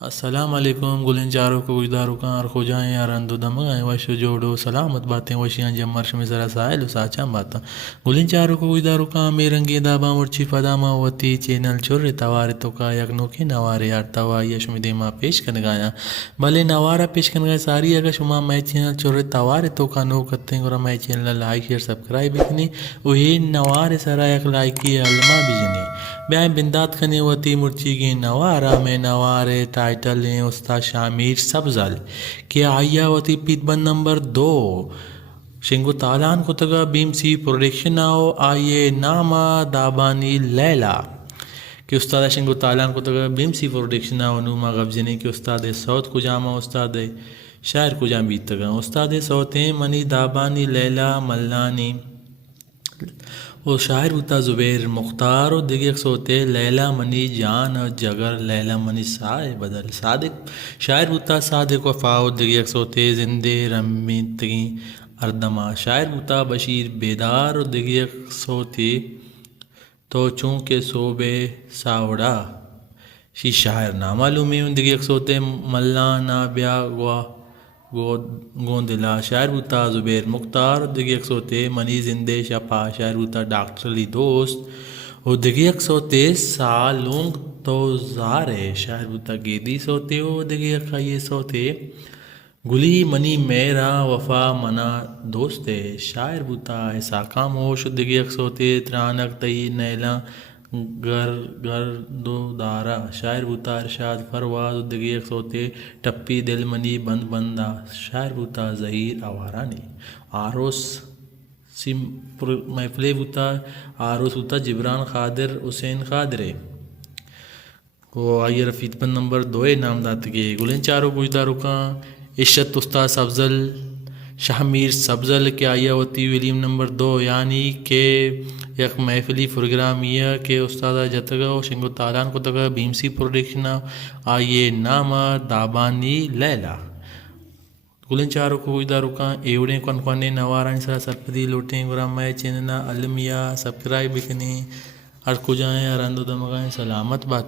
السلام علیکم گلین چاروں کو گجدارو کان اور خوجائیں یاران دو دمگائیں وشو جوڑو سلامت باتیں وشیاں جمرش میں ذرا سائل و ساچان باتا گلین چاروں کو گجدارو کان میرنگی دابا مرچی فداما وتی چینل چور توارے تو کا یکنو کی نوارے آرتاوا یش میں دیما پیش کنگایا بھلے نوارا پیش کنگایا ساری اگر شما میں چینل چور توارے تو کا نو کتیں گورا میں چینل لائک شیئر سبسکرائب بکنی وہی نوارے سرا یک لائکی علما بجنی بیائیں بندات کھنے وتی مرچی گی نوارا میں نوارے ٹائٹل ہیں استاد شامیر سبزل کہ آیا وتی پیت بند نمبر 2 شنگو تالان کو تگا بیم سی پروڈکشن آؤ آئیے ناما دابانی لیلا کہ استاد شنگو تالان کو تگا بیم سی پروڈکشن آؤ نوما غبجنی کہ استاد صوت کو جاما استاد شاعر کو جام بیت تگا استاد صوتیں منی دابانی لیلا ملانی وہ شاعر ہوتا زبیر مختار و دیگر سوتے لیلا منی جان و جگر لیلا منی سائے بدل صادق شاعر ہوتا صادق وفا و دیگر سوتے زندے رمی تگیں اردما شاعر ہوتا بشیر بیدار و دیگر سوتے تو چونکہ صوبے ساوڑا شی شاعر نامعلومی ان دیگر سوتے ملانا بیا گوندلا شاعر ہوتا زبیر مختار دیگر سوتے منی زندے شپا شاعر ہوتا ڈاکٹر علی دوست و دیگر سوتے سالونگ تو زارے شاعر ہوتا گیدی سوتے و دیگر خیے سوتے گلی منی میرا وفا منا دوستے شاعر ہوتا ایسا خاموش دیگر سوتے ترانک تئی نیلا گر گر دو دارا شاعر ہوتا ارشاد فرواد دیگر سوتے ٹپی دل منی بند بندہ شاعر ہوتا ظہیر آوارانی آروس سیم محفلے ہوتا آروس ہوتا جبران خادر حسین خادرے وہ آئیے رفیت بند نمبر 2 نام دات کے گلین چاروں گجدارو کان عشت استاد سبزل شامیر سبزل کے آیا وتی ولیم نمبر 2 یعنی کہ یک محفلی پروگرام یہ کہ استاد جتگا و شنگو تالان کو تگا بیم سی پروڈکشن آئیے ناما دابانی لیلا گلین چاروں کو گجدارو کان ایوڑیں کون کوانے نواران سرا سرپدی لوٹیں گورا میں چیننا علمیہ سبسکرائب بکنی اور کجائیں ارندو دمگائیں سلامت بات